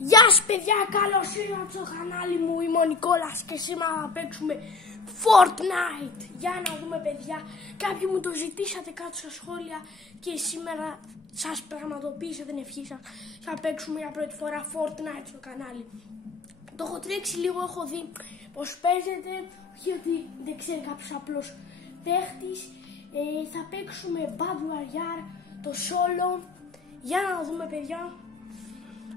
Γεια σας παιδιά, καλώς ήρθατε στο κανάλι μου, είμαι ο Νικόλας και σήμερα θα παίξουμε Fortnite. Για να δούμε παιδιά, κάποιοι μου το ζητήσατε κάτω στα σχόλια και σήμερα σας πραγματοποίησα την ευχή σας. Θα παίξουμε για πρώτη φορά Fortnite στο κανάλι. Το έχω τρέξει λίγο, έχω δει πως παίζεται, όχι ότι δεν ξέρει κάποιος απλός παίχτης. Θα παίξουμε Battle Royale, το solo. Για να δούμε παιδιά.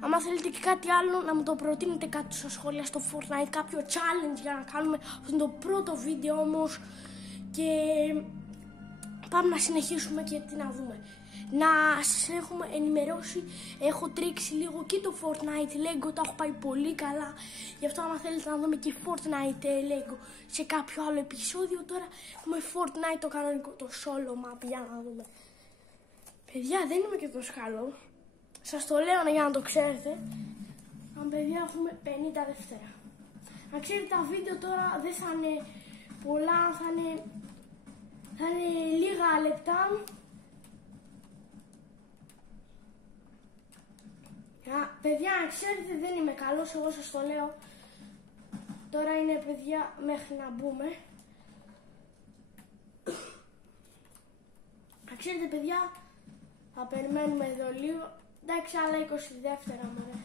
Αν θέλετε και κάτι άλλο να μου το προτείνετε κάτω στα σχόλια στο Fortnite, κάποιο challenge για να κάνουμε. Αυτό είναι το πρώτο βίντεο όμως και πάμε να συνεχίσουμε και τι να δούμε. Να σας έχουμε ενημερώσει, έχω τρίξει λίγο και το Fortnite Lego, το έχω πάει πολύ καλά. Γι' αυτό άμα θέλετε να δούμε και Fortnite Lego σε κάποιο άλλο επεισόδιο, τώρα έχουμε Fortnite το κανονικό, το solo map, για να δούμε. Παιδιά δεν είμαι και τόσο καλό. Σας το λέω για να το ξέρετε. Αν παιδιά έχουμε 50 δεύτερα. Να ξέρετε τα βίντεο τώρα δεν θα είναι πολλά, θα είναι λίγα λεπτά. Παιδιά να ξέρετε δεν είμαι καλός, εγώ σας το λέω. Τώρα είναι παιδιά μέχρι να μπούμε. Να ξέρετε παιδιά, θα περιμένουμε εδώ λίγο. Εντάξει, άλλα 20 δεύτερα μωρέ.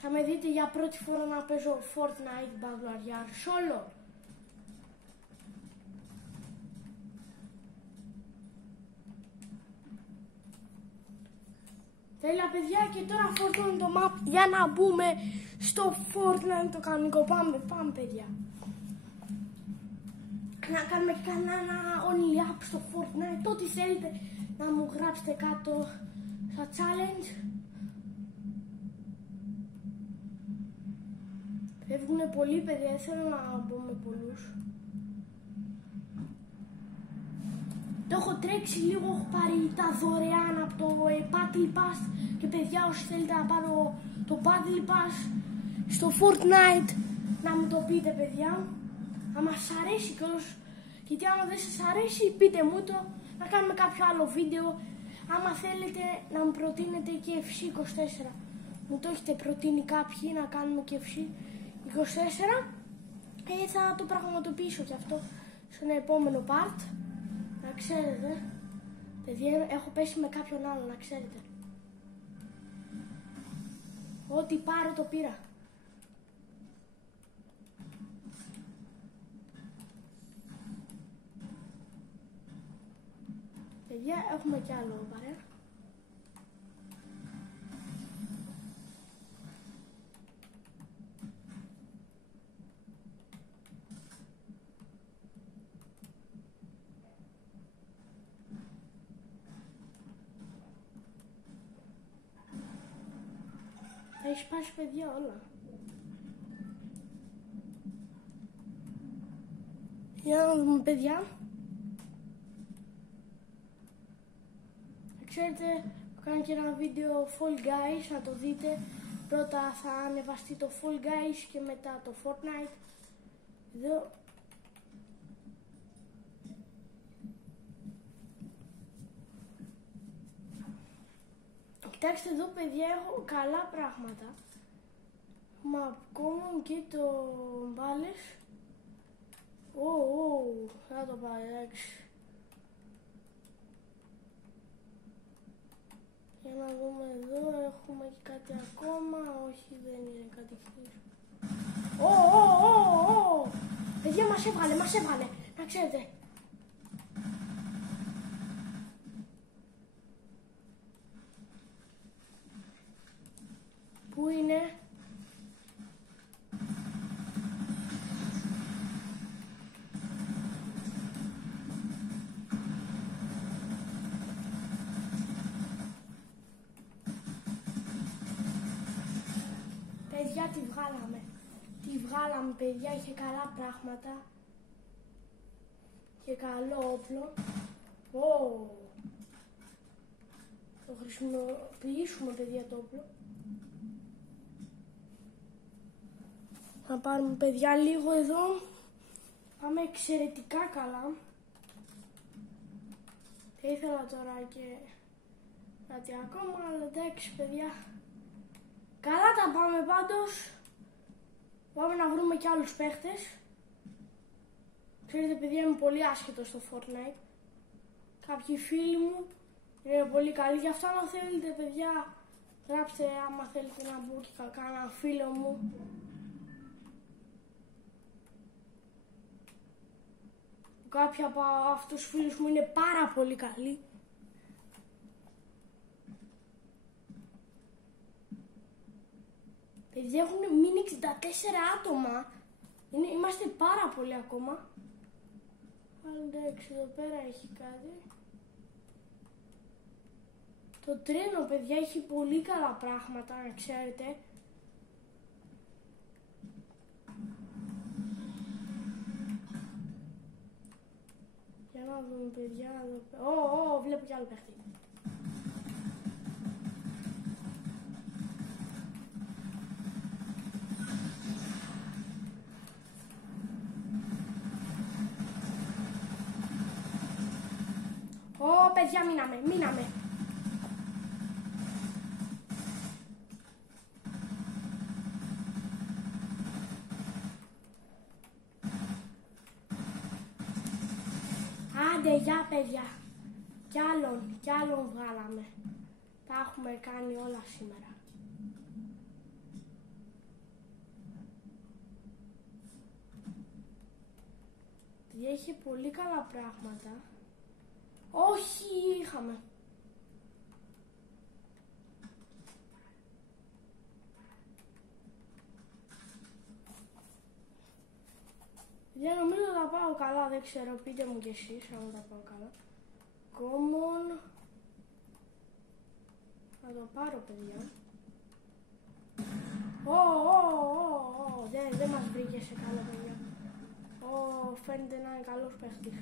Θα με δείτε για πρώτη φορά να παίζω Fortnite Battle Royale solo. Τέλεια παιδιά, και τώρα φορτώνω το map για να μπούμε στο Fortnite το κανονικό. Πάμε παιδιά. Να κάνουμε και κανένα only up στο Fortnite. Ό,τι θέλετε να μου γράψετε κάτω στα challenge. Φεύγουνε πολλοί παιδιά, δεν θέλω να μπω με πολλούς. Το έχω τρέξει λίγο, έχω πάρει τα δωρεάν από το Battle Pass και παιδιά όσοι θέλετε να πάρω το Battle Pass στο Fortnite να μου το πείτε παιδιά. Άμα σας αρέσει κιόλας, γιατί άμα δεν σας αρέσει πείτε μου το, να κάνουμε κάποιο άλλο βίντεο. Άμα θέλετε να μου προτείνετε και FC 24, μου το έχετε προτείνει κάποιοι να κάνουμε και FC 24, θα το πραγματοποιήσω και αυτό στον επόμενο part. Να ξέρετε, παιδιά, έχω πέσει με κάποιον άλλο, να ξέρετε. Ό,τι πάρω το πήρα. Παιδιά, έχουμε κι άλλο παρέα. Θα έχει σπάσει παιδιά όλα. Για να δούμε παιδιά. Ξέρετε, κάνω και ένα βίντεο Fall Guys, να το δείτε. Πρώτα θα ανεβαστεί το Fall Guys και μετά το Fortnite. Εδώ. Κοιτάξτε εδώ παιδιά, έχω καλά πράγματα. Μα ακόμα και το μπάλες. Θα το πάρει, εντάξει. Για να δούμε εδώ, έχουμε και κάτι ακόμα. Όχι, δεν είναι κάτι χειρό. Παιδιά μας έβγαλε, να ξέρετε. Πού είναι? Παιδιά τη βγάλαμε παιδιά, είχε καλά πράγματα. Και καλό όπλο. Το χρησιμοποιήσουμε παιδιά το όπλο. Να πάρουμε παιδιά λίγο εδώ. Πάμε εξαιρετικά καλά. Θα ήθελα τώρα και κάτι ακόμα, αλλά εντάξει παιδιά. Καλά Πάντως, πάμε να βρούμε και άλλους παίχτες. Ξέρετε παιδιά, είμαι πολύ άσχετος στο Fortnite. Κάποιοι φίλοι μου είναι πολύ καλοί. Γι' αυτό άμα θέλετε παιδιά, γράψτε άμα θέλετε να μπω και κανένα φίλο μου. Κάποιοι από αυτούς τους φίλους μου είναι πάρα πολύ καλοί. Παιδιά, έχουν μείνει 64 άτομα. Είμαστε πάρα πολλοί ακόμα. Εντάξει, εδώ πέρα έχει κάτι. Το τρένο, παιδιά, έχει πολύ καλά πράγματα, να ξέρετε. Για να δούμε, παιδιά, εδώ πέρα. Βλέπω κι άλλο παίχτη. Παιδιά, μείναμε. Άντε, για παιδιά. Κι άλλον βγάλαμε. Τα έχουμε κάνει όλα σήμερα. Έχει πολύ καλά πράγματα. Όχι, είχαμε. Για νομίζω θα πάω καλά, δεν ξέρω, πείτε μου κι εσείς αν θα πάω καλά. Common. Θα το πάρω, παιδιά. Δεν μας βρήκε σε καλό, παιδιά. Φαίνεται να είναι καλός παίχτης.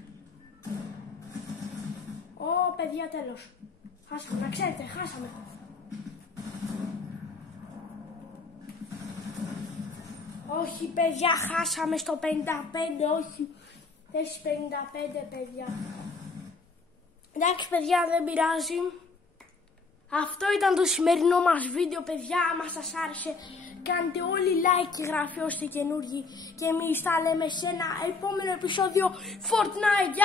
Παιδιά, τέλος. Χάσαμε, να ξέρετε, χάσαμε. Όχι, παιδιά, χάσαμε στο 55, όχι. Θέση 55, παιδιά. Εντάξει, παιδιά, δεν πειράζει. Αυτό ήταν το σημερινό μας βίντεο, παιδιά. Άμα σας άρεσε, κάντε όλοι like και εγγραφή όσοι είστε καινούργοι. Και εμείς τα λέμε σε ένα επόμενο επεισόδιο Fortnite.